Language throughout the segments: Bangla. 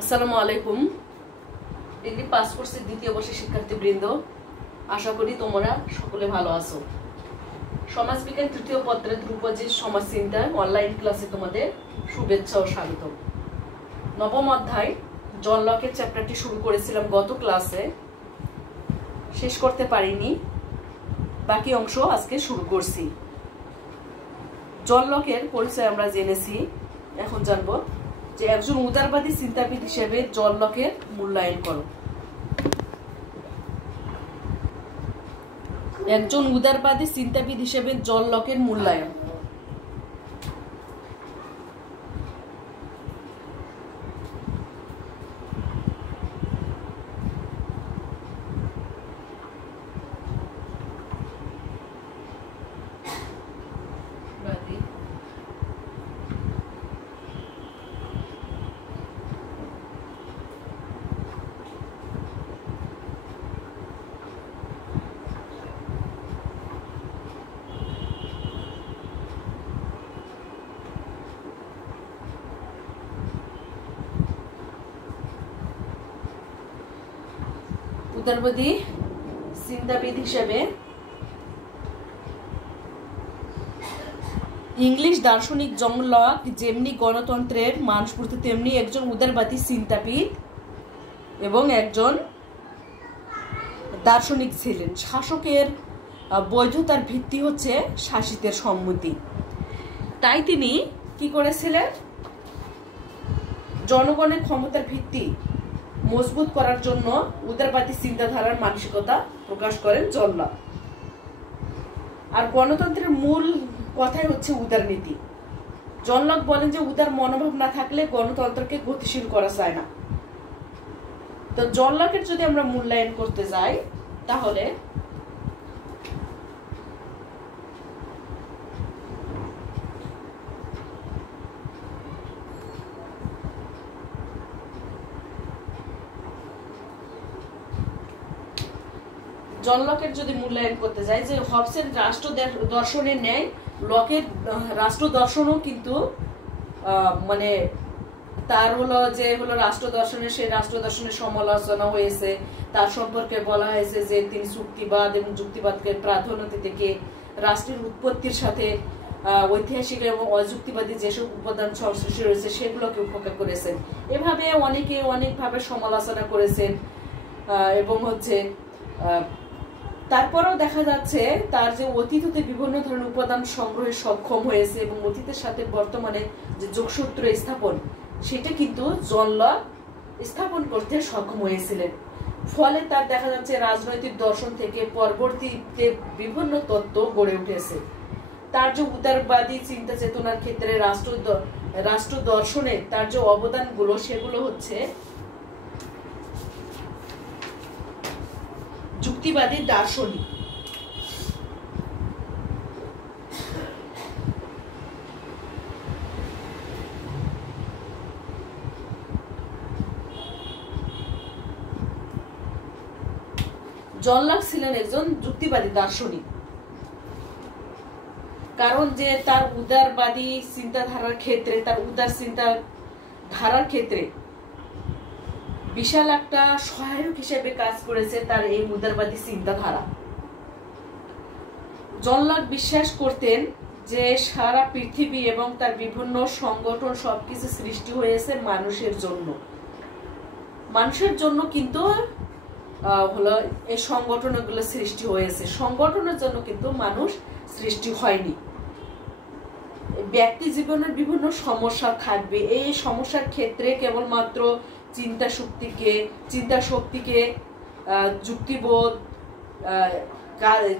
আসসালামু আলাইকুম। ডিগ্রি পাস করছি দ্বিতীয় বর্ষের শিক্ষার্থীবৃন্দ, আশা করি তোমরা সকলে ভালো আছো। সমাজবিজ্ঞান তৃতীয় পত্রের ধ্রুপদী সমাজচিন্তা অনলাইন ক্লাসে তোমাদের শুভেচ্ছা ও স্বাগত। নবম অধ্যায় জন লকের চ্যাপ্টারটি শুরু করেছিলাম গত ক্লাসে, শেষ করতে পারিনি, বাকি অংশ আজকে শুরু করছি। জন লকের পরিচয় আমরা জেনেছি, এখন জানবো যে একজন উদারবাদী চিন্তাবিদ হিসেবে জন লকের মূল্যায়ন করো। একজন উদারবাদী চিন্তাবিদ হিসেবে জন লকের মূল্যায়ন। উদারবাদী চিন্তাবিদ হিসেবে ইংলিশ দার্শনিক জন লক যেমনি গণতন্ত্রের মান স্ফূর্তি, তেমনি একজন উদারবাদী চিন্তাবিদ এবং একজন দার্শনিক ছিলেন। শাসকের বৈধতার ভিত্তি হচ্ছে শাসিতের সম্মতি। তাই তিনি কি করেছিলেন? জনগণের ক্ষমতার ভিত্তি মজবুত করার জন্য উদারবাদী চিন্তাধারার মানসিকতা প্রকাশ করেন জন লক। আর গণতন্ত্রের মূল কথাই হচ্ছে উদারনীতি। জন লক বলেন যে উদার মনোভাব না থাকলে গণতন্ত্রকে গতিশীল করা যায় না। তো জন লকের যদি আমরা মূল্যায়ন করতে যাই, তাহলে জন লকের যদি মূল্যায়ন করতে যাই, যে হবসের রাষ্ট্র দর্শনের ন্যায় লকের রাষ্ট্র দর্শনও কিন্তু মানে তার হলো রাষ্ট্র দর্শনের, সেই রাষ্ট্র দর্শনের সমালোচনা হয়েছে। তার সম্পর্কে বলা হয়েছে যে তিনি যুক্তিবাদ এবং যুক্তিবাদকে প্রাধান্য থেকে রাষ্ট্রের উৎপত্তির সাথে ঐতিহাসিক এবং অযুক্তিবাদী যেসব উপাদান সংশ্লিষ্ট রয়েছে সেগুলোকে উপেক্ষা করেছেন। এভাবে অনেকে অনেকভাবে সমালোচনা করেছেন এবং তারপরেও দেখা যাচ্ছে তার যে অতীততে বিভিন্ন ধরনের উপাদান সংগ্রহে সক্ষম হয়েছে এবং অতীতের সাথে বর্তমানে যে যোগসূত্র স্থাপন, সেটা কিন্তু জন লক স্থাপন করতে সক্ষম হয়েছিলেন। ফলে তার দেখা যাচ্ছে রাজনৈতিক দর্শন থেকে পরবর্তীতে বিভিন্ন তত্ত্ব গড়ে উঠেছে। তার যে উদারবাদী চিন্তা চেতনার ক্ষেত্রে রাষ্ট্র দর্শনে তার যে অবদানগুলো, সেগুলো হচ্ছে যুক্তিবাদী দার্শনিক। জন লক ছিলেন একজন যুক্তিবাদী দার্শনিক, কারণ যে তার উদারবাদী চিন্তাধারার ক্ষেত্রে, তার উদার চিন্তাধারার ক্ষেত্রে বিশাল একটা সহায়ক হিসেবে কাজ করেছে তার এই উদারবাদী চিন্তাধারা। জন লক বিশ্বাস করতেন যে সারা পৃথিবী এবং তার বিভিন্ন সংগঠন সবকিছু সৃষ্টি হয়েছে মানুষের জন্য। মানুষের জন্য কিন্তু এই সংগঠনগুলো সৃষ্টি হয়েছে, সংগঠনের জন্য কিন্তু মানুষ সৃষ্টি হয়নি। ব্যক্তি জীবনের বিভিন্ন সমস্যা থাকবে, এই সমস্যার ক্ষেত্রে কেবলমাত্র চিন্তা শক্তিকে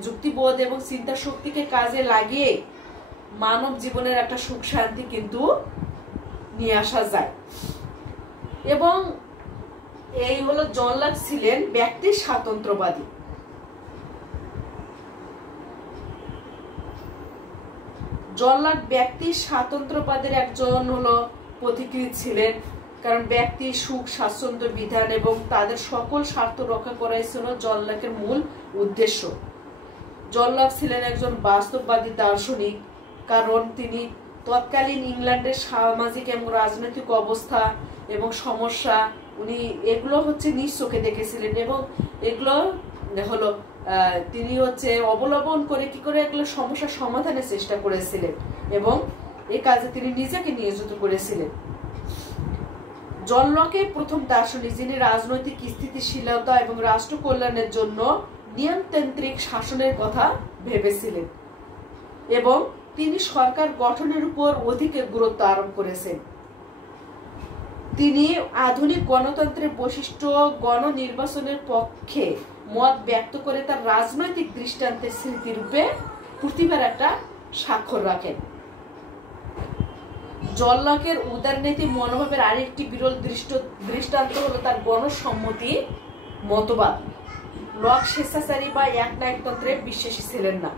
যুক্তিবোধ এবং চিন্তা শক্তিকে কাজে লাগিয়ে মানব জীবনের একটা সুখ শান্তি কিন্তু নিয়ে আসা যায়। এবং এই জন লক ছিলেন ব্যক্তি স্বাতন্ত্র্যবাদী। জন লক ব্যক্তি স্বাতন্ত্র্যবাদের একজন পথিকৃৎ ছিলেন, কারণ ব্যক্তি সুখ স্বাচ্ছন্দ্য বিধান এবং তাদের সকল স্বার্থ রক্ষা করাই ছিল জন লকের মূল উদ্দেশ্য। জন লক ছিলেন একজন বাস্তববাদী দার্শনিক, কারণ তিনি তৎকালীন ইংল্যান্ডের সামাজিক এবং রাজনৈতিক অবস্থা এবং সমস্যা উনি এগুলো হচ্ছে নিজ চোখে দেখেছিলেন এবং এগুলো হলো তিনি হচ্ছে অবলম্বন করে কি করে এগুলো সমস্যার সমাধানের চেষ্টা করেছিলেন এবং এই কাজে তিনি নিজেকে নিয়োজিত করেছিলেন। জন লকে প্রথম দার্শনিক যিনি রাজনৈতিক স্থিতিশীলতা এবং রাষ্ট্র কল্যাণের জন্য নিয়মতান্ত্রিক শাসনের কথা ভেবেছিলেন এবং তিনি সরকার গঠনের উপর অধিক গুরুত্ব আরোপ করেছেন। তিনি আধুনিক গণতন্ত্রের বৈশিষ্ট্য গণনির্বাচনের পক্ষে মত ব্যক্ত করে তার রাজনৈতিক দৃষ্টান্তের স্মৃতিরূপে প্রতিভার একটা স্বাক্ষর রাখেন। জন লকের উদারনীতি মনোভাবের আরেকটি বিরল দৃষ্টান্ত হলো তার গণসম্মতি মতবাদ। লক স্বেচ্ছাচারী বা একনায়কতন্ত্রে বিশ্বাসী ছিলেন না।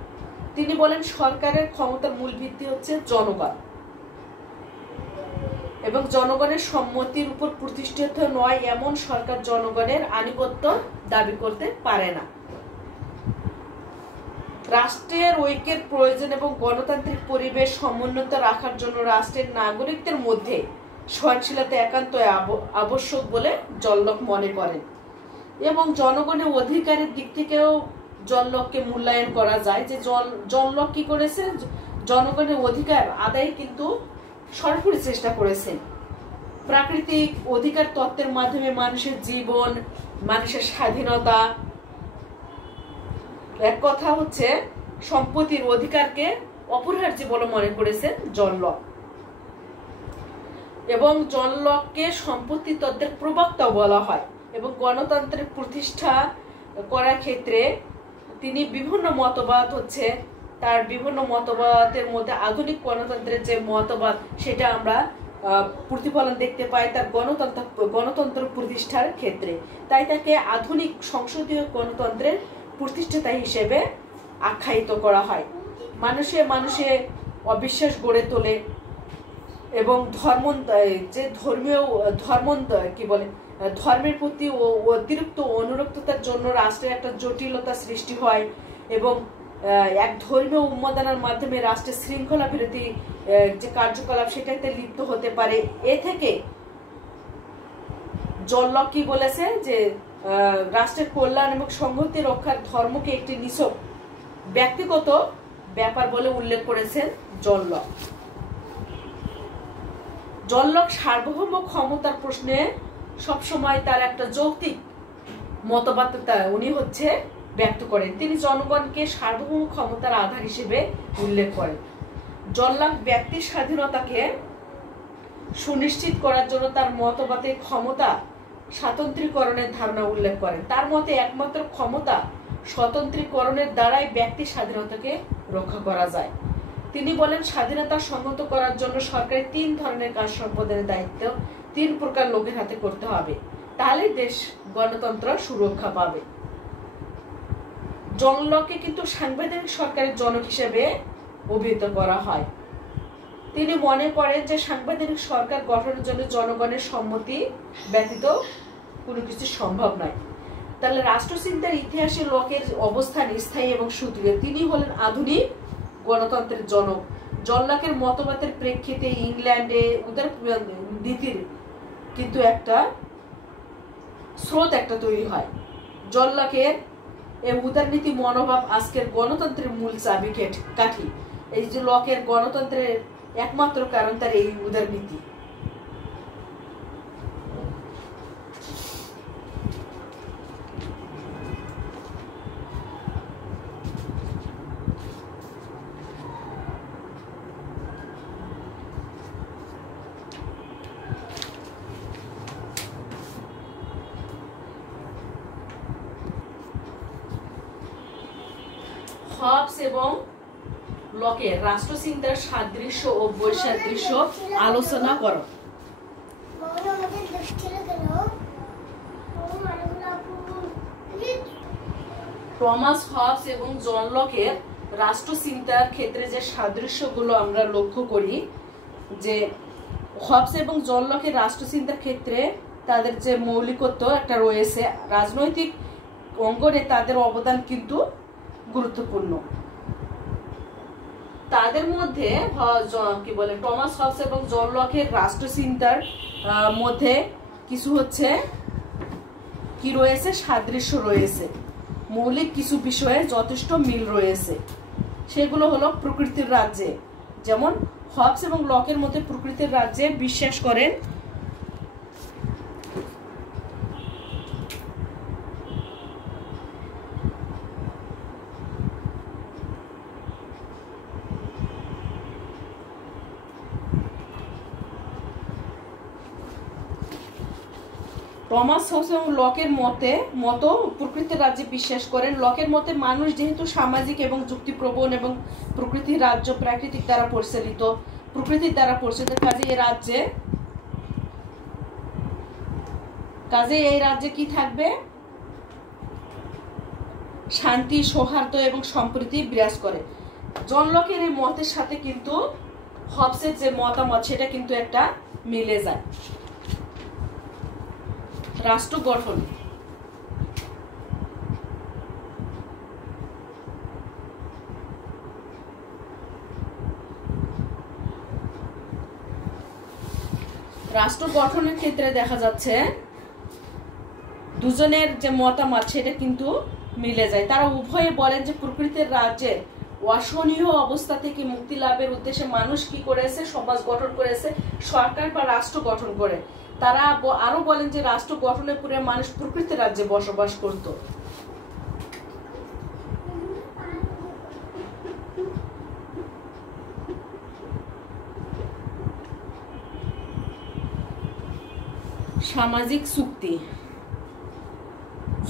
তিনি বলেন সরকারের ক্ষমতার মূল ভিত্তি হচ্ছে জনগণ এবং জনগণের সম্মতির উপর প্রতিষ্ঠিত নয় এমন সরকার জনগণের আনুগত্য দাবি করতে পারে না। রাষ্ট্রের ঐক্যের প্রয়োজন এবং গণতান্ত্রিক পরিবেশ সমুন্নত রাখার জন্য রাষ্ট্রের নাগরিকদের মধ্যে সহনশীলতা একান্ত আবশ্যক বলে জন লক মনে করেন এবং জনগণের অধিকারের দিক থেকেও জন লককে মূল্যায়ন করা যায় যে জন লক কি করেছে, জনগণের অধিকার আদায় কিন্তু সরাসরি চেষ্টা করেছেন। প্রাকৃতিক অধিকার তত্ত্বের মাধ্যমে মানুষের জীবন, মানুষের স্বাধীনতা, এক কথা হচ্ছে সম্পত্তির অধিকারকে অপরিহার্য বলে মনে করেছেন জন লক এবং জন লককে সম্পত্তি তত্ত্বের প্রবক্তা বলা হয় এবং গণতন্ত্রের প্রতিষ্ঠা করার ক্ষেত্রে তিনি বিভিন্ন মতবাদ হচ্ছে তার বিভিন্ন মতবাদের মধ্যে আধুনিক গণতন্ত্রের যে মতবাদ সেটা আমরা প্রতিফলন দেখতে পাই তার গণতন্ত্র প্রতিষ্ঠার ক্ষেত্রে। তাই তাকে আধুনিক সংসদীয় গণতন্ত্রের প্রতিষ্ঠাতা হিসেবে আখ্যায়িত করা হয়। মানুষে মানুষে অবিশ্বাস গড়ে তোলে এবং ধর্মের প্রতি অতিরিক্ত অনুরক্ততার জন্য রাষ্ট্রের একটা জটিলতা সৃষ্টি হয় এবং এক ধর্মীয় উন্মাদনার মাধ্যমে রাষ্ট্রের শৃঙ্খলা বিরোধী যে কার্যকলাপ সেটাতে লিপ্ত হতে পারে। এ থেকে জন লক কি বলেছে যে রাষ্ট্রের কল্যাণ এবং সংহতি রক্ষার ধর্মকে একটি নিছক ব্যক্তিগত ব্যাপার বলে উল্লেখ করেছেন জন লক। জন লক সার্বভৌম ক্ষমতার প্রশ্নে সবসময় তার একটা যৌক্তিক মতবাদ উনি হচ্ছে ব্যক্ত করেন। তিনি জনগণকে সার্বভৌম ক্ষমতার আধার হিসেবে উল্লেখ করেন। জন লক ব্যক্তির স্বাধীনতাকে সুনিশ্চিত করার জন্য তার মতবাদে ক্ষমতা স্বাতন্ত্রীকরণের ধারণা উল্লেখ করেন। তার মতে একমাত্র ক্ষমতা স্বতন্ত্রীকরণের দ্বারাই ব্যক্তির স্বাধীনতাকে রক্ষা করা যায়। তিনি বলেন স্বাধীনতা সংহত করার জন্য সরকারের 3 ধরনের কাজ সম্পাদনের দায়িত্ব 3 প্রকার লোকের হাতে করতে হবে, তাহলে দেশ গণতন্ত্র সুরক্ষা পাবে। জন লককে কিন্তু সাংবিধানিক সরকারের জনক হিসেবে অভিহিত করা হয়। তিনি মনে করেন যে সাংবিধানিক সরকার গঠনের জন্য জনগণের সম্মতি ব্যতীত কোনো কিছু সম্ভব নয়। তাহলে রাষ্ট্রচিন্তার ইতিহাসে লকের অবস্থান স্থায়ী এবং সুদৃঢ়। তিনি হলেন আধুনিক গণতন্ত্রের জনক। জন লকের মতবাদের প্রেক্ষিতে ইংল্যান্ডে উদার নীতির কিন্তু একটা স্রোত তৈরি হয়। জন লকের এই উদারনীতি মনোভাব আজকের গণতন্ত্রের মূল চাবিকাঠি। এই যে লকের গণতন্ত্রের একমাত্র কারণ তার এই উদারনীতি। হবস এবং লকের রাষ্ট্রচিন্তার সাদৃশ্য ও বৈসাদৃশ্য আলোচনা করো। টমাস হবস এবং জন লকের রাষ্ট্রচিন্তার ক্ষেত্রে যে সাদৃশ্যগুলো আমরা লক্ষ্য করি, যে হবস এবং জন লকের রাষ্ট্রচিন্তার ক্ষেত্রে তাদের যে মৌলিকত্ব একটা রয়েছে, রাজনৈতিক অঙ্গনে তাদের অবদান কিন্তু গুরুত্বপূর্ণ। তাদের মধ্যে কি বলে টমাস হবস এবং জন লকের রাষ্ট্রচিন্তার মধ্যে কিছু হচ্ছে কি রয়েছে, সাদৃশ্য রয়েছে, মৌলিক কিছু বিষয়ে যথেষ্ট মিল রয়েছে। সেগুলো হলো প্রকৃতির রাজ্যে, যেমন হবস এবং লকের মধ্যে প্রকৃতির রাজ্যে বিশ্বাস করেন। টমাস হবস এবং লকের মতো প্রকৃতির রাজ্যে বিশ্বাস করেন। লকের মতে মানুষ যেহেতু সামাজিক এবং যুক্তিপ্রবণ এবং প্রকৃতির রাজ্য প্রাকৃতিক দ্বারা পরিচালিত, প্রকৃতির দ্বারা পরিচালিত, কাজে এই রাজ্যে কি থাকবে, শান্তি, সৌহার্দ্য এবং সম্প্রীতি বিরাজ করে। জন লকের এই মতের সাথে কিন্তু হবসের যে মতামত সেটা কিন্তু একটা মিলে যায়। রাষ্ট্র গঠন। রাষ্ট্র গঠনের ক্ষেত্রে দেখা যাচ্ছে দুজনের যে মতামত সেটা কিন্তু মিলে যায়। তারা উভয়ে বলেন যে প্রকৃতির রাজ্যের অসহনীয় অবস্থা থেকে মুক্তি লাভের উদ্দেশ্যে মানুষ কি করেছে, সমাজ গঠন করেছে, সরকার বা রাষ্ট্র গঠন করে। তারা আরো বলেন যে রাষ্ট্র গঠনের পরে মানুষ প্রকৃতির রাজ্যে বসবাস করত। সামাজিক চুক্তি।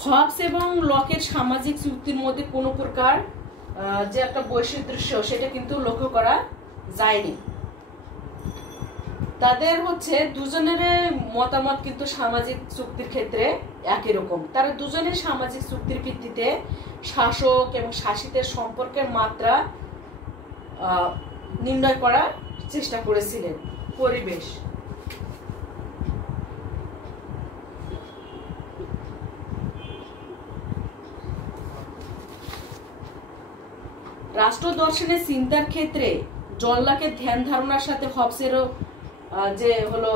হবস এবং লকের সামাজিক চুক্তির মধ্যে কোনো প্রকার যে একটা বৈসাদৃশ্য সেটা কিন্তু লক্ষ্য করা যায়নি। তাদের হচ্ছে দুজনের মতামত কিন্তু সামাজিক চুক্তির ক্ষেত্রে একই রকম। তারা দুজনের সামাজিক চুক্তির ভিত্তিতে শাসক এবং শাসিতের সম্পর্কের মাত্রা নির্ণয় করার চেষ্টা করেছিলেন। পরিবেশ। রাষ্ট্র দর্শনের চিন্তার ক্ষেত্রে জন লকের ধ্যান ধারণার সাথে হবসেরও যে হলো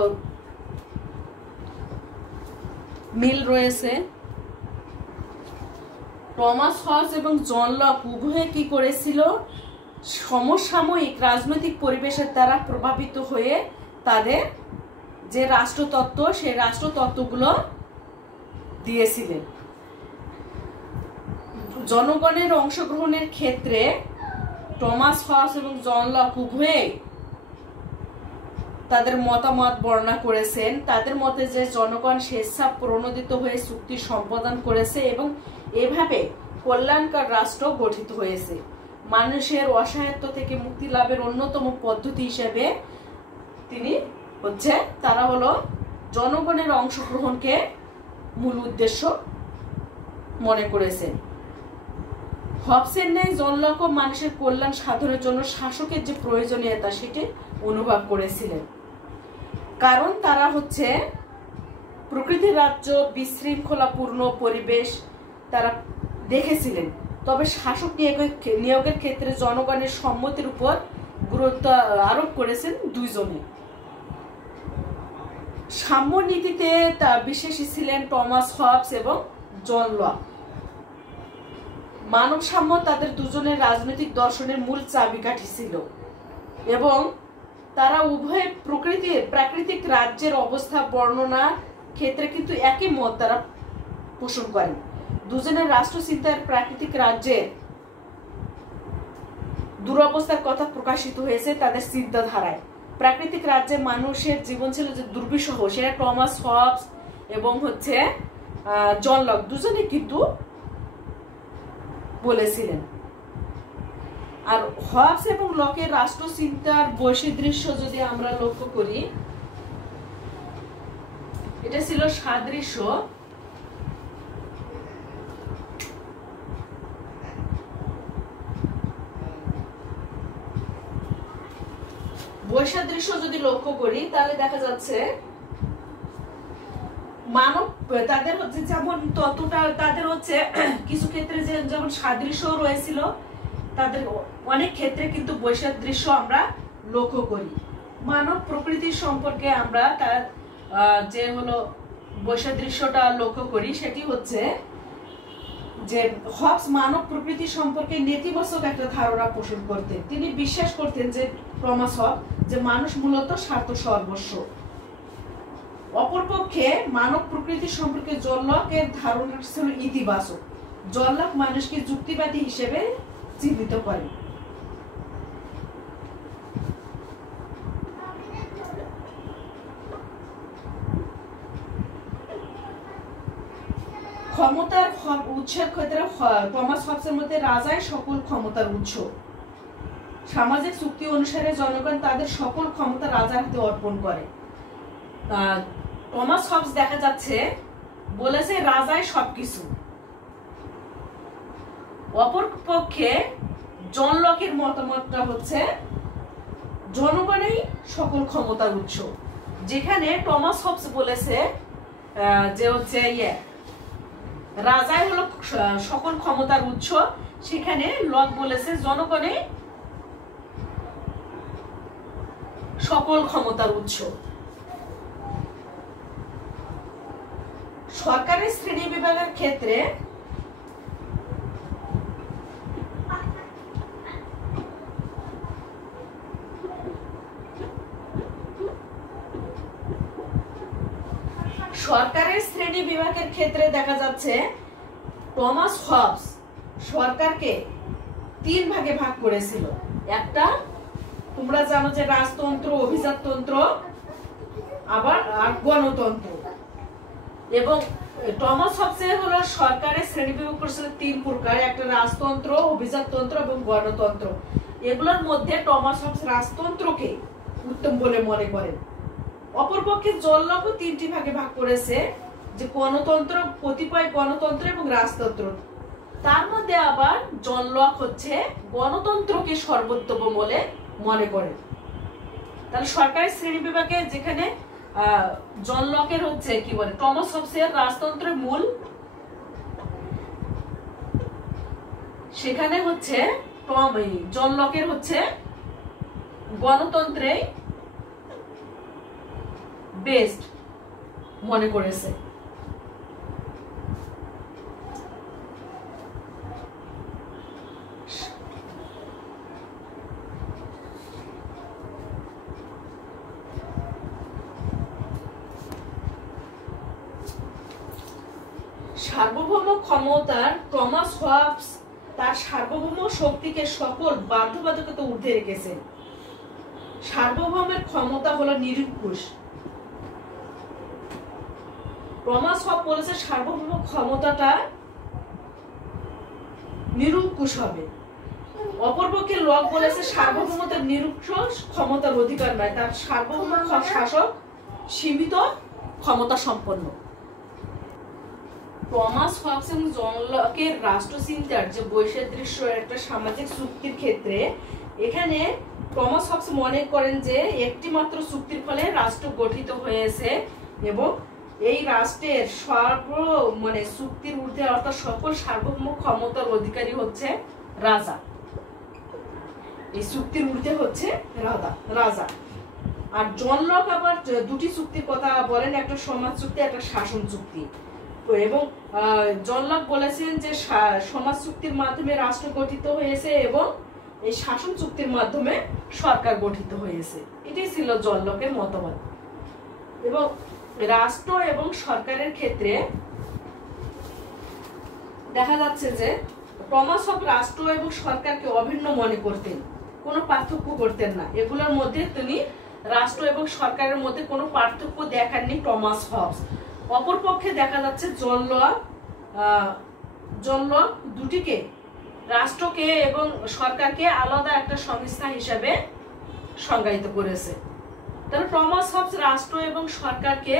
মিল রয়েছে। টমাস হবস এবং জন লক উভয়ে কি করেছিল, সমসাময়িক রাজনৈতিক পরিবেশের দ্বারা প্রভাবিত হয়ে তাদের যে রাষ্ট্রতত্ত্ব সেই রাষ্ট্রতত্ত্বগুলো দিয়েছিলেন। জনগণের অংশগ্রহণের ক্ষেত্রে টমাস হবস এবং জন লক উভয়ে তাদের মতামত বর্ণনা করেছেন। তাদের মতে যে জনগণ স্বেচ্ছা প্রণোদিত হয়ে চুক্তি সম্পাদন করেছে এবং এভাবে কল্যাণকর রাষ্ট্র গঠিত হয়েছে। মানুষের অসহায়ত্ব থেকে মুক্তি লাভের অন্যতম পদ্ধতি হিসেবে তারা হলো জনগণের অংশগ্রহণকে মূল উদ্দেশ্য মনে করেছেন। হবসের ন্যায় জন লকও মানুষের কল্যাণ সাধনের জন্য শাসকের যে প্রয়োজনীয়তা সেটি অনুভব করেছিলেন। কারণ তারা প্রকৃতির রাজ্য বিশৃঙ্খলাপূর্ণ পরিবেশ তারা দেখেছিলেন। তবে শাসক নিয়োগের ক্ষেত্রে জনগণের সম্মতির উপর গুরুত্ব আরোপ করেছেন দুইজনে। সাম্য নীতিতে বিশ্বাসী ছিলেন টমাস হবস এবং জন লক। মানব সাম্য তাদের দুজনের রাজনৈতিক দর্শনের মূল চাবিকাঠি ছিল এবং তারা উভয় প্রাকৃতিক রাজ্যের অবস্থা বর্ণনার ক্ষেত্রে কিন্তু একই মত তারা পোষণ করেন। দুজনের রাষ্ট্রচিন্তার প্রাকৃতিক রাজ্যের দুরবস্থার কথা প্রকাশিত হয়েছে তাদের চিন্তাধারায়। প্রাকৃতিক রাজ্যে মানুষের জীবন ছিল যে দুর্বিষহ, সেটা টমাস হবস এবং জন লক দুজনে কিন্তু বলেছিলেন। আর হবস এবং লকের রাষ্ট্রচিন্তার বৈসাদৃশ্য যদি আমরা লক্ষ্য করি, এটা ছিল সাদৃশ্য। বৈসাদৃশ্য যদি লক্ষ্য করি তাহলে দেখা যাচ্ছে মানব তাদের যেমন ততটা তাদের কিছু ক্ষেত্রে যেমন সাদৃশ্য রয়েছিল, তাদের অনেক ক্ষেত্রে কিন্তু বৈসাদৃশ্য আমরা লক্ষ্য করি। মানব প্রকৃতির সম্পর্কে আমরা তার যে হলো বৈসাদৃশ্যটা লক্ষ্য করি সেটি হচ্ছে যে হবস মানব প্রকৃতি সম্পর্কে নেতিবাচক একটা ধারণা পোষণ করতেন। তিনি বিশ্বাস করতেন যে টমাস হবস যে মানুষ মূলত স্বার্থ সর্বস্ব। অপরপক্ষে মানব প্রকৃতি সম্পর্কে জন লকের ধারণা ছিল ইতিবাচক। জন লক মানুষকে যুক্তিবাদী হিসেবে চিহ্নিত করেন। ক্ষমতার উৎসের ক্ষেত্রে টমাস হবসের মধ্যে রাজাই সকল ক্ষমতার উৎস। সামাজিক চুক্তি অনুসারে জনগণ তাদের সকল ক্ষমতা রাজার হাতে অর্পণ করে। টমাস হবস দেখা যাচ্ছে বলেছে রাজাই সবকিছু। অপরপক্ষে জন লকের মতামতটা হচ্ছে জনগণই সকল ক্ষমতার উৎস। যেখানে টমাস হবস বলেছে যে হচ্ছে রাজাই হলো সকল ক্ষমতার উৎস, সেখানে লক বলেছে জনগণই সকল ক্ষমতার উৎস। সরকারের শ্রেণী বিভাগের ক্ষেত্রে দেখা যাচ্ছে টমাস হবস সরকারকে 3 ভাগে ভাগ করেছিল। একটা তোমরা জানো যে রাজতন্ত্র, অভিজাততন্ত্র, আবার গণতন্ত্র। এবং টমাস হবস হলো সরকারের শ্রেণী বিভাগ করেছিল 3 প্রকার, একটা রাজতন্ত্র, অভিজাততন্ত্র এবং গণতন্ত্র। এগুলোর মধ্যে টমাস হবস রাজতন্ত্রকে উত্তম বলে মনে করেন। অপরপক্ষে জন লক 3টি ভাগে ভাগ করেছে, যে গণতন্ত্র, কতিপয় গণতন্ত্র এবং রাজতন্ত্র। তার মধ্যে আবার জন লক হচ্ছে গণতন্ত্রকে সর্বোত্তম বলে মনে করেন। তাহলে সরকারি শ্রেণী বিভাগে যেখানে জন লকের হচ্ছে কি বলে টমাস হবসের রাজতন্ত্রের মূল, সেখানে হচ্ছে জন লকের হচ্ছে গণতন্ত্রে বেস্ট মনে করেছে। সার্বভৌম ক্ষমতার টমাস হবস তার সার্বভৌম শক্তিকে সকল বাধ্যবাধকতা ঊর্ধ্বে রেখেছেন। সার্বভৌমের ক্ষমতা হলো নিরঙ্কুশ। টমাস হবস বলেছে সার্বভৌম ক্ষমতাটা নিরঙ্কুশ হবে। অপরপক্ষে লক বলেছে সার্বভৌমতার নিরঙ্কুশ ক্ষমতার অধিকার নয়, তার সার্বভৌম শাসক সীমিত ক্ষমতা সম্পন্ন। টমাস হবস এবং জন লকের রাষ্ট্রচিন্তার যে বৈসাদৃশ্য একটা সামাজিক চুক্তির ক্ষেত্রে, এখানে টমাস হবস মনে করেন যে একটি মাত্র চুক্তির ফলে রাষ্ট্র গঠিত হয়েছে এবং এই রাষ্ট্রের চুক্তির ঊর্ধ্বে অর্থাৎ সকল সার্বভৌম ক্ষমতার অধিকারী হচ্ছে রাজা। এই চুক্তির ঊর্ধ্বে হচ্ছে রাজা। আর জন লক আবার 2টি চুক্তির কথা বলেন, একটা সমাজ চুক্তি, একটা শাসন চুক্তি। এবং জন লক বলেছেন যে সমাজ চুক্তির মাধ্যমে রাষ্ট্র গঠিত হয়েছে এবং এই শাসন চুক্তির মাধ্যমে সরকার গঠিত হয়েছে। এটাই ছিল জন লকের মতবাদ। এবং রাষ্ট্র এবং সরকারের ক্ষেত্রে দেখা যাচ্ছে যে টমাস হবস রাষ্ট্র এবং সরকারকে অভিন্ন মনে করতেন, কোনো পার্থক্য করতেন না। এগুলোর মধ্যে তিনি রাষ্ট্র এবং সরকারের মধ্যে কোনো পার্থক্য দেখাননি টমাস হবস। অপরপক্ষে দেখা যাচ্ছে জন লক দুটিকে, রাষ্ট্রকে এবং সরকারকে আলাদা একটা সংস্থা হিসাবে সংজ্ঞায়িত করেছে। তাহলে টমাস হবস রাষ্ট্র এবং সরকারকে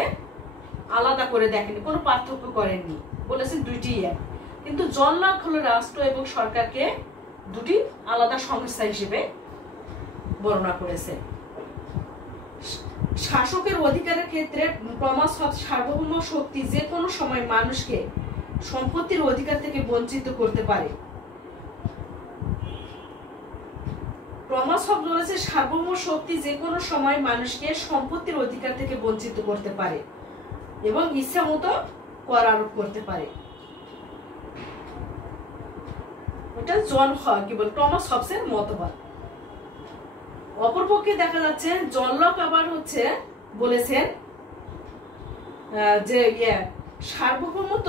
আলাদা করে দেখেনি, কোনো পার্থক্য করেননি, বলেছেন দুইটি এক। কিন্তু জন লক হলো রাষ্ট্র এবং সরকারকে 2টি আলাদা সংস্থা হিসেবে বর্ণনা করেছে। শাসকের অধিকারের ক্ষেত্রে টমাস হবস সার্বভৌম শক্তি যে কোনো সময় মানুষকে সম্পত্তির অধিকার থেকে বঞ্চিত করতে পারে। সার্বভৌম শক্তি যে কোনো সময় মানুষকে সম্পত্তির অধিকার থেকে বঞ্চিত করতে পারে এবং ইচ্ছা মতো কর আরোপ করতে পারে। এটা টমাস হবসের মতবাদ। অপরপক্ষে দেখা যাচ্ছে জন লক আবার বলেছেন যে সার্বভৌমত্ব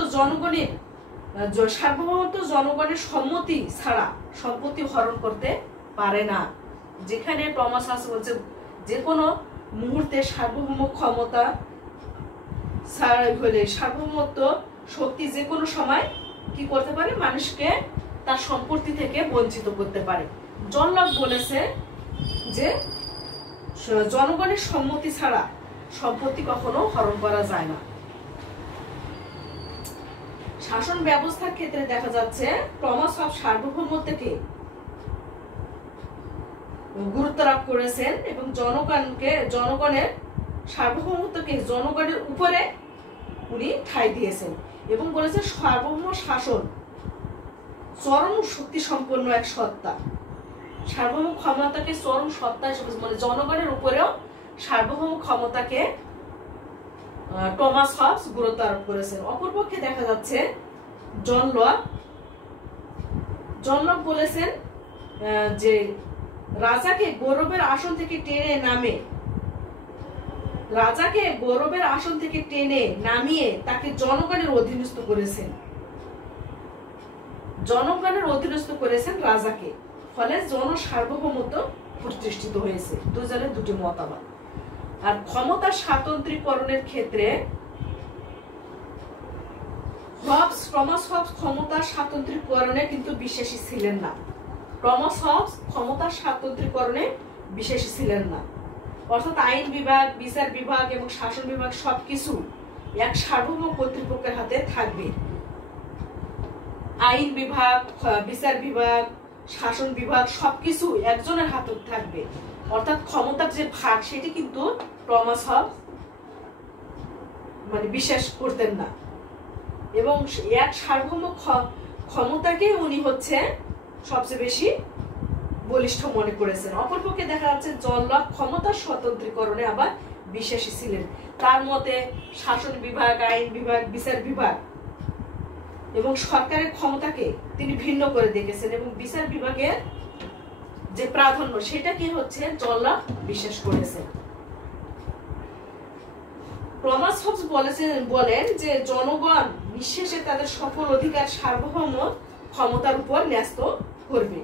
জনগণের সম্মতি ছাড়া সম্পত্তি হরণ করতে পারে না। যেখানে টমাস হবস বলছে যে কোনো মুহূর্তে সার্বভৌমত্ব শক্তি যে কোনো সময় কি করতে পারে, মানুষকে তার সম্পত্তি থেকে বঞ্চিত করতে পারে। জন লক বলেছে যে জনগণের সম্মতি ছাড়া সম্পত্তি কখনো হরণ করা যায় না। শাসন ব্যবস্থার ক্ষেত্রে দেখা যাচ্ছে টমাস হবস সার্বভৌমত্বকে গুরুত্ব আরোপ করেছেন এবং জনগণের সার্বভৌমত্বকে জনগণের উপরে উনি ঠাঁই দিয়েছেন এবং বলেছেন সার্বভৌম শাসন চরম শক্তি সম্পন্ন এক সত্তা। সার্বভৌম ক্ষমতাকে চরম সত্তা হিসেবে মানে জনগণের উপরেও সার্বভৌম ক্ষমতাকে টমাস হবস গুরুত্ব আরোপ করেছেন। অপরপক্ষে দেখা যাচ্ছে জন লক বলেছেন যে রাজাকে গৌরবের আসন থেকে টেনে নামিয়ে তাকে জনগণের অধীনস্থ করেছেন রাজাকে, ফলে সার্বভৌমত্ব প্রতিষ্ঠিত হয়েছে। দুজনের দুটি মতামত। আর ক্ষমতার স্বাতন্ত্রীকরণের ক্ষেত্রে টমাস হবস ক্ষমতার স্বাতন্ত্রীকরণে কিন্তু বিশ্বাসী ছিলেন না। টমাস হবস ক্ষমতার স্বাতন্ত্রীকরণে বিশ্বাসী ছিলেন না, অর্থাৎ আইন বিভাগ, বিচার বিভাগ এবং শাসন বিভাগ সবকিছু এক সার্বভৌম কর্তৃপক্ষের হাতে থাকবে। আইন বিভাগ, বিচার বিভাগ, শাসন বিভাগ সবকিছু একজনের হাতে থাকবে, অর্থাৎ ক্ষমতার যে ভাগ সেটি কিন্তু টমাস হবস মানে বিশ্বাস করতেন না এবং এক সার্বভৌম ক্ষমতাকে উনি সবচেয়ে বেশি বলিষ্ঠ মনে করেছেন। অপরপক্ষে দেখা যাচ্ছে জন লক ক্ষমতার স্বতন্ত্রীকরণে আবার বিশ্বাসী ছিলেন। তার মতে শাসন বিভাগ, আইন বিভাগ, বিচার বিভাগ এবং সরকারের ক্ষমতাকে তিনি ভিন্ন করে দেখেছেন এবং বিচার বিভাগের যে প্রাধান্য সেটাকে জন লক বিশ্বাস করেছেন। টমাস হবস বলেন যে জনগণ নিঃশেষে তাদের সকল অধিকার সার্বভৌম ক্ষমতার উপর ন্যস্ত করবে,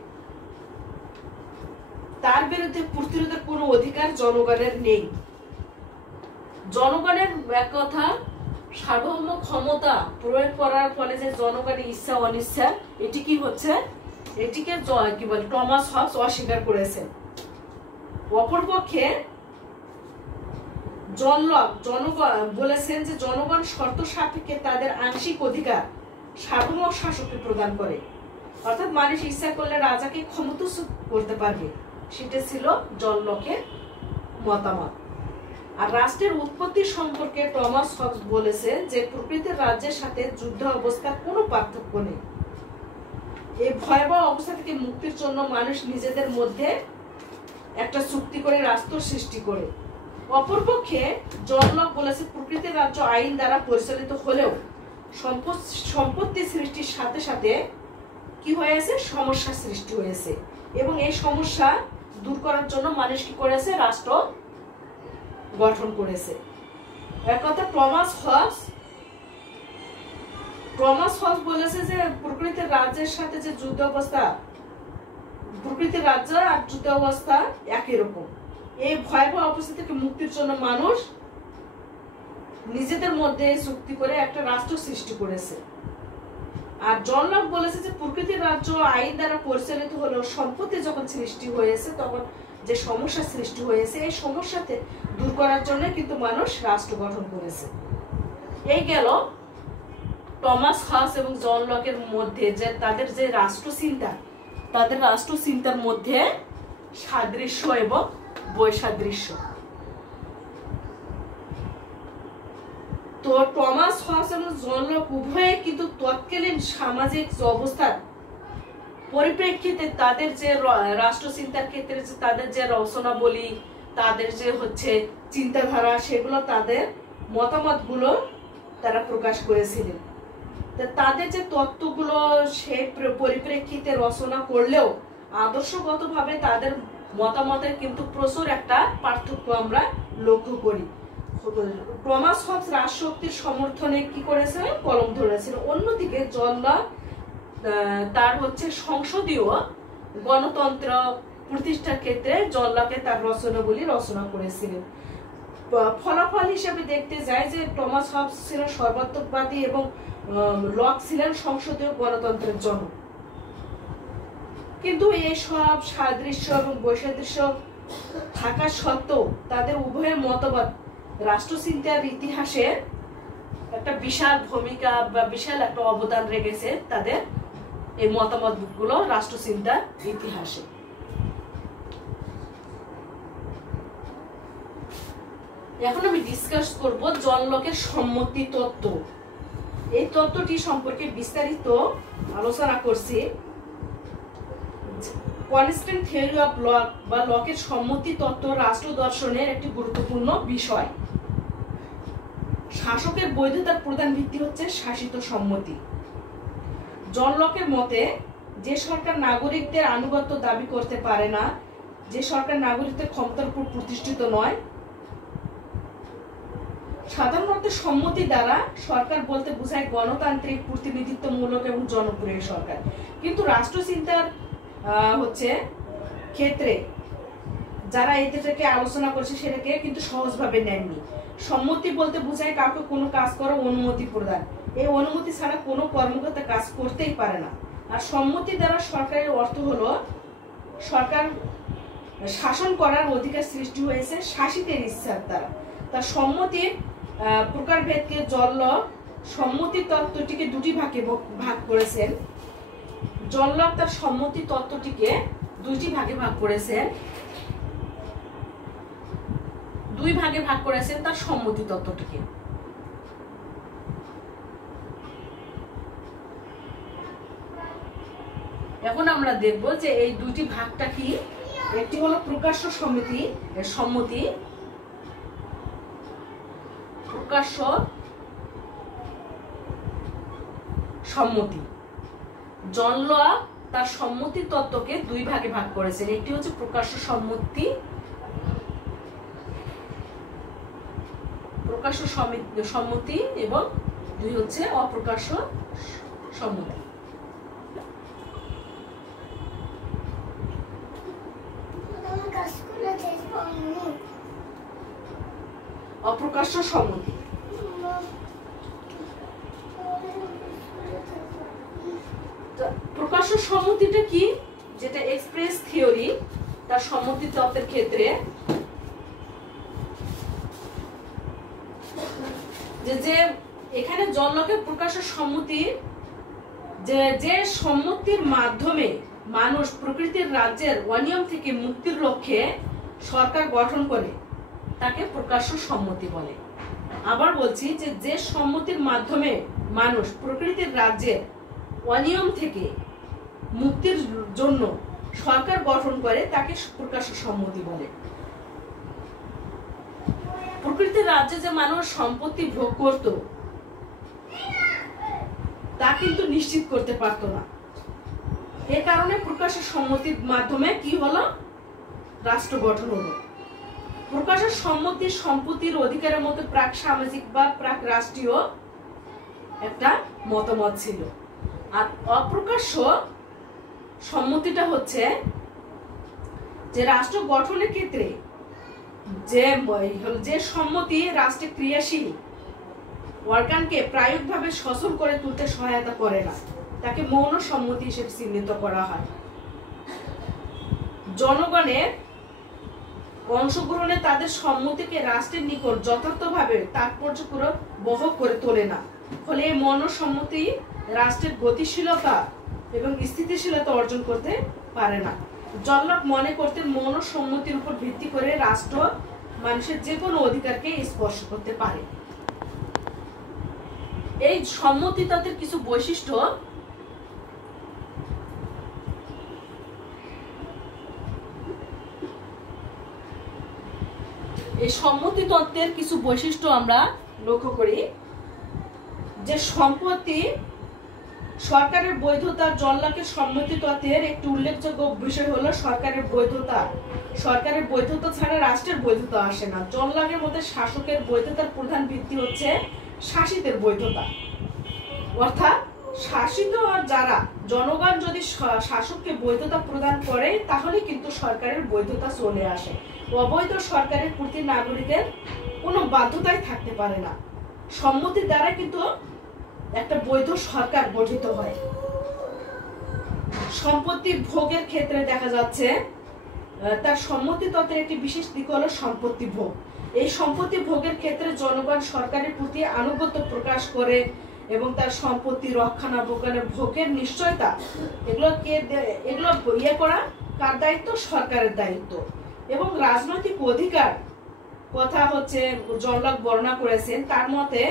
তার বিরুদ্ধে প্রতিরোধের কোনো অধিকার জনগণের নেই। জনগণের এক কথা সার্বভৌম ক্ষমতা প্রয়োগ করার ফলে যে জনগণের ইচ্ছা অনিচ্ছা এটিকে টমাস হবস অস্বীকার করেছেন। অপরপক্ষে জন লক বলেছেন যে জনগণ শর্ত সাপেক্ষে তাদের আংশিক অধিকার সার্বভৌম শাসককে প্রদান করে, অর্থাৎ মানুষ ইচ্ছা করলে রাজাকে ক্ষমতাচ্যুত করতে পারবে। সেটা ছিল জন লকের মতামত। আর রাষ্ট্রের উৎপত্তি সম্পর্কে টমাস হবস বলেছে যে প্রকৃতির রাজ্যের সাথে যুদ্ধ অবস্থার কোনো পার্থক্য নেই। এই ভয়াবহ অবস্থা থেকে মুক্তির জন্য মানুষ নিজেদের মধ্যে একটা চুক্তি করে রাষ্ট্র সৃষ্টি করে। অপরপক্ষে জন লক বলেছে প্রকৃতির রাজ্য আইন দ্বারা পরিচালিত হলেও সম্পত্তি সৃষ্টির সাথে সাথে কি হয়েছে, সমস্যা সৃষ্টি হয়েছে এবং এই সমস্যা দূর করার জন্য মানুষ কি করেছে, রাষ্ট্র গঠন করেছে। এক কথা টমাস হবস বলেছে যে প্রকৃতির রাজ্যের সাথে যে যুদ্ধ অবস্থা, প্রকৃতির রাজ্য আর যুদ্ধ অবস্থা একই রকম। এই ভয়াবহ অবস্থা থেকে মুক্তির জন্য মানুষ নিজেদের মধ্যে চুক্তি করে একটা রাষ্ট্র সৃষ্টি করেছে। আর জন লক বলেছে যে প্রকৃতির রাজ্য আইন দ্বারা পরিচালিত হলেও সম্পত্তি যখন সৃষ্টি হয়েছে তখন যে সমস্যা সৃষ্টি হয়েছে এই সমস্যাতে দূর করার জন্য কিন্তু মানুষ রাষ্ট্র গঠন করেছে। এই গেল টমাস হবস এবং জন লকের মধ্যে যে তাদের যে রাষ্ট্রচিন্তার মধ্যে সাদৃশ্য এবং বৈসাদৃশ্য। তো টমাস হবস এবং জন লক উভয়ে কিন্তু তৎকালীন সামাজিক অবস্থার পরিপ্রেক্ষিতে তাদের যে রাষ্ট্রচিন্তার ক্ষেত্রে যে তাদের যে রচনাবলী, তাদের যে হচ্ছে চিন্তাধারা, সেগুলো তাদের মতামতগুলো তারা প্রকাশ করেছিলেন। তাদের যে তত্ত্বগুলো সেই পরিপ্রেক্ষিতে রচনা করলেও আদর্শগতভাবে তাদের মতামতের কিন্তু প্রচুর একটা পার্থক্য আমরা লক্ষ্য করি। টমাস হবস রাজশক্তির সমর্থনে কি করেছিলেন? কলম ধরেছিলেন। অন্যদিকে জন লক তার হচ্ছে সংসদীয় গণতন্ত্র প্রতিষ্ঠার ক্ষেত্রে জন লকে তার রচনাবলী রচনা করেছিলেন। ফলাফল হিসেবে দেখতে যায় যে টমাস হবস ছিলেন সর্বাত্মকবাদী এবং লক ছিলেন সংসদীয় গণতন্ত্রের জনক। কিন্তু এই সব সাদৃশ্য এবং বৈসাদৃশ্য থাকা সত্ত্বেও তাদের উভয়ের মতবাদ রাষ্ট্রচিন্তার ইতিহাসে একটা বিশাল ভূমিকা বা বিশাল একটা অবদান রেখেছে তাদের এই মতামতগুলো রাষ্ট্রচিন্তার ইতিহাসে। এখন আমি ডিসকাস করব জন লকের সম্মতি তত্ত্ব। এই তত্ত্বটি সম্পর্কে বিস্তারিত আলোচনা করছি। কনস্ট্যান্ট থিওরি অফ লক বা লকের সম্মতি তত্ত্ব রাষ্ট্র দর্শনের একটি গুরুত্বপূর্ণ বিষয়। শাসকের বৈধতার প্রধান ভিত্তি হচ্ছে শাসিত সম্মতি। জন লকের মতে যে সরকার নাগরিকদের আনুগত্য দাবি করতে পারে না, যে সরকার নাগরিকদের ক্ষমতার উপর প্রতিষ্ঠিত নয়, সাধারণত সম্মতি দ্বারা সরকার বলতে বোঝায় গণতান্ত্রিক, প্রতিনিধিত্বমূলক এবং জনপ্রিয় সরকার। কিন্তু রাষ্ট্রচিন্তার হচ্ছে ক্ষেত্রে যারা এটাকে আলোচনা করছে সেটাকে কিন্তু সহজভাবে নেননি। সম্মতি বলতে বোঝায় কাউকে কোনো কাজ করার অনুমতি প্রদান। এই অনুমতি ছাড়া কোনো কর্মকর্তা কাজ করতেই পারে না। আর সম্মতি দ্বারা সরকারের অর্থ হলো সরকার শাসন করার অধিকার সৃষ্টি হয়েছে শাসিতের ইচ্ছার দ্বারা। তার সম্মতির প্রকারভেদকে জন লক সম্মতি তত্ত্বটিকে দুটি ভাগে ভাগ করেছেন। জন লক তার সম্মতি তত্ত্বটিকে দুই ভাগে ভাগ করেছেন তার সম্মতি তত্ত্বটিকে। এখন আমরা দেখব যে এই দুটি ভাগটা কি। একটি হলো প্রকাশ্য সম্মতি, প্রকাশ্য সম্মতি। জন লক তার সম্মতি তত্ত্বকে দুই ভাগে ভাগ করেছেন। একটি হচ্ছে প্রকাশ্য সম্মতি এবং দুই হচ্ছে অপ্রকাশ্য সম্মতি। অপ্রকাশ্য সম্মতি প্রকাশ্য সম্মতিটা কি? যেটা এক্সপ্রেস থিওরি তার সম্মতি তত্ত্বের ক্ষেত্রে যে এখানে জন লকের প্রকাশ্য সম্মতি যে সম্মতির মাধ্যমে মানুষ প্রকৃতির রাজ্যের অনিয়ম থেকে মুক্তির লক্ষ্যে সরকার গঠন করে তাকে প্রকাশ্য সম্মতি বলে। আবার বলছি যে সম্মতির মাধ্যমে মানুষ প্রকৃতির রাজ্যের অনিয়ম থেকে মুক্তির জন্য সরকার গঠন করে তাকে প্রকাশ্য সম্মতি বলে। প্রকৃতির রাজ্যে যে মানুষ সম্পত্তি ভোগ করত তা কিন্তু নিশ্চিত করতে পারত না। এ কারণে প্রকাশ্য সম্মতির মাধ্যমে কি হলো? রাষ্ট্র গঠন হলো। প্রকাশ্য সম্মতি সম্পত্তির অধিকারের মধ্যে প্রাক সামাজিক বা প্রাক রাষ্ট্রীয় একটা মতামত ছিল। আর অপ্রকাশ্য সম্মতিটা হচ্ছে যে রাষ্ট্র গঠনের ক্ষেত্রে যে সম্মতি রাষ্ট্রে ক্রিয়াশীল অর্গানকে প্রায়োগিকভাবে সচল করে তুলতে সহায়তা করে না, তাকে মৌন সম্মতি হিসেবে চিহ্নিত করা হয়। জনগণের অংশগ্রহণে তাদের সম্মতিকে রাষ্ট্রের নিকট যথার্থভাবে তাৎপর্যপূর্ণ বহ করে তোলে না। ফলে এই মৌন সম্মতি রাষ্ট্রের গতিশীলতা এবং স্থিতিশীলতা অর্জন করতে পারে না। জন লক মনে করতেন মৌন সম্মতির উপর ভিত্তি করে রাষ্ট্র মানুষের যে কোনো অধিকারকে স্পর্শ করতে পারে। এই সম্মতি তত্ত্বের কিছু বৈশিষ্ট্য এই সম্মতি তত্ত্বের কিছু বৈশিষ্ট্য আমরা লক্ষ্য করি যে সম্পত্তি সরকারের বৈধতা। জন লকের সম্মতি তত্ত্বের একটি উল্লেখযোগ্য বিষয় হলো সরকারের বৈধতা। সরকারের বৈধতা ছাড়া রাষ্ট্রের বৈধতা আসে না। জন লকের মধ্যে শাসকের বৈধতার প্রধান ভিত্তি হচ্ছে শাসিতের বৈধতা, অর্থাৎ শাসিত যারা জনগণ যদি শাসককে বৈধতা প্রদান করে তাহলে কিন্তু সরকারের বৈধতা চলে আসে। অবৈধ সরকারের প্রতি নাগরিকের কোনো বাধ্যতাই থাকতে পারে না। সম্মতির দ্বারা কিন্তু একটা বৈধ সরকার গঠিত হয়। সম্পত্তি ভোগের ক্ষেত্রে দেখা যাচ্ছে তার সম্মতি তত্ত্বের একটি বিশেষ দিক হলো সম্পত্তি ভোগ। এই সম্পত্তি ভোগের ক্ষেত্রে জনগণ সরকারের প্রতি আনুগত্য প্রকাশ করে এবং তার সম্পত্তি রক্ষণাবেক্ষণের ভোগের নিশ্চয়তা এগুলো ইয়ে করা কার দায়িত্ব? সরকারের দায়িত্ব। এবং রাজনৈতিক অধিকার কথা হচ্ছে জন লক বর্ণনা করেছেন। তার মতে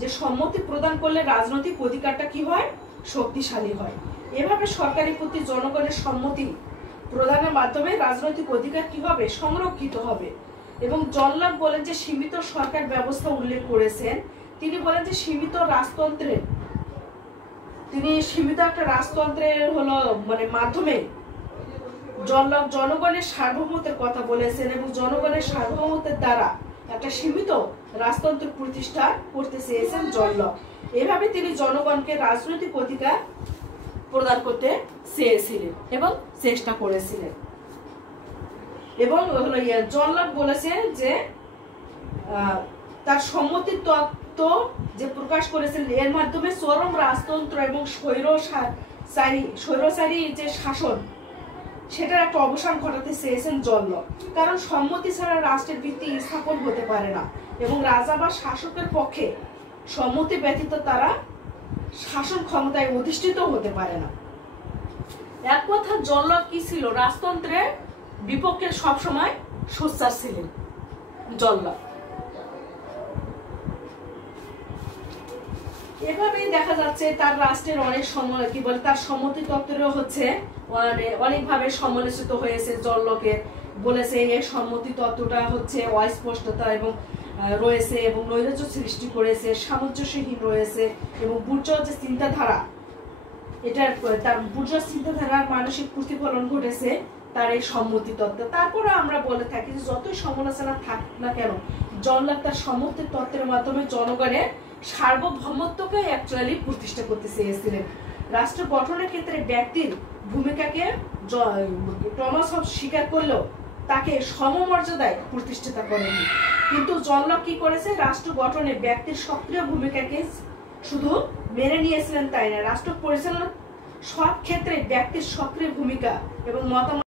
যে সম্মতি প্রদান করলে রাজনৈতিক অধিকারটা কি হয়? শক্তিশালী হয়। এভাবে সরকারের প্রতি জনগণের সম্মতি প্রদানের মাধ্যমে রাজনৈতিক অধিকার কি হবে? সংরক্ষিত হবে। এবং জন লক বলেন যে সীমিত সরকার ব্যবস্থা উল্লেখ করেছেন। তিনি বলেন যে সীমিত একটা রাজতন্ত্রের হলো মাধ্যমে জন লক জনগণের সার্বভৌমত্বের কথা বলেছেন এবং জনগণের সার্বভৌমত্বের দ্বারা একটা সীমিত রাজতন্ত্র প্রতিষ্ঠা করতে চেয়েছেন জন লক। এভাবে তিনি জনগণকে রাজনৈতিক অধিকার প্রদান করতে চেয়েছিলেন এবং চেষ্টা করেছিলেন। এবং জন লক বলেছেন যে তার সম্মতি তত্ত্ব যে প্রকাশ করেছেন এর মাধ্যমে চরম রাজতন্ত্র এবং স্বৈরচারী যে শাসন সেটার একটা অবসান ঘটাতে চেয়েছেন জন লক। কারণ সম্মতি ছাড়া রাষ্ট্রের ভিত্তি স্থাপন হতে পারে না এবং রাজা বা শাসকের পক্ষে সম্মতি ব্যতীত তারা শাসন ক্ষমতায় অধিষ্ঠিত হতে পারে না। এক কথা জন লক কি ছিল? রাজতন্ত্রের বিপক্ষে সবসময় সোচ্চার ছিলেন জন লক। এভাবেই দেখা যাচ্ছে তার রাষ্ট্রের অনেক তার সম্মতি তত্ত্বেরও হচ্ছে অনেকভাবে সমালোচিত হয়েছে। জন লকের বলেছে এই সম্মতি তত্ত্বটা হচ্ছে অস্পষ্টতা এবং রয়েছে এবং নৈরাজ্য সৃষ্টি করেছে, সামঞ্জস্যহীন রয়েছে এবং বুর্জোয়া যে চিন্তাধারা তার বুর্জোয়া চিন্তাধারার মানসিক প্রতিফলন ঘটেছে তার এই সম্মতি তত্ত্ব। তারপরে আমরা বলে থাকি যে যতই সমালোচনা থাক না কেন জন লক তার সম্মতি তত্ত্বের মাধ্যমে জনগণের সার্বভৌমত্বকে অ্যাকচুয়ালি প্রতিষ্ঠা করতে চেয়েছিলেন। রাষ্ট্র গঠনের ক্ষেত্রে ব্যক্তির ভূমিকাকে টমাস হবস স্বীকার করলেও তাকে সমমর্যাদায় প্রতিষ্ঠিত করেনি। কিন্তু জন লক কি করেছে? রাষ্ট্র গঠনে ব্যক্তির সক্রিয় ভূমিকাকে শুধু মেনে নিয়েছিলেন তাই না, রাষ্ট্র পরিচালনার সব ক্ষেত্রে ব্যক্তির সক্রিয় ভূমিকা এবং মতামত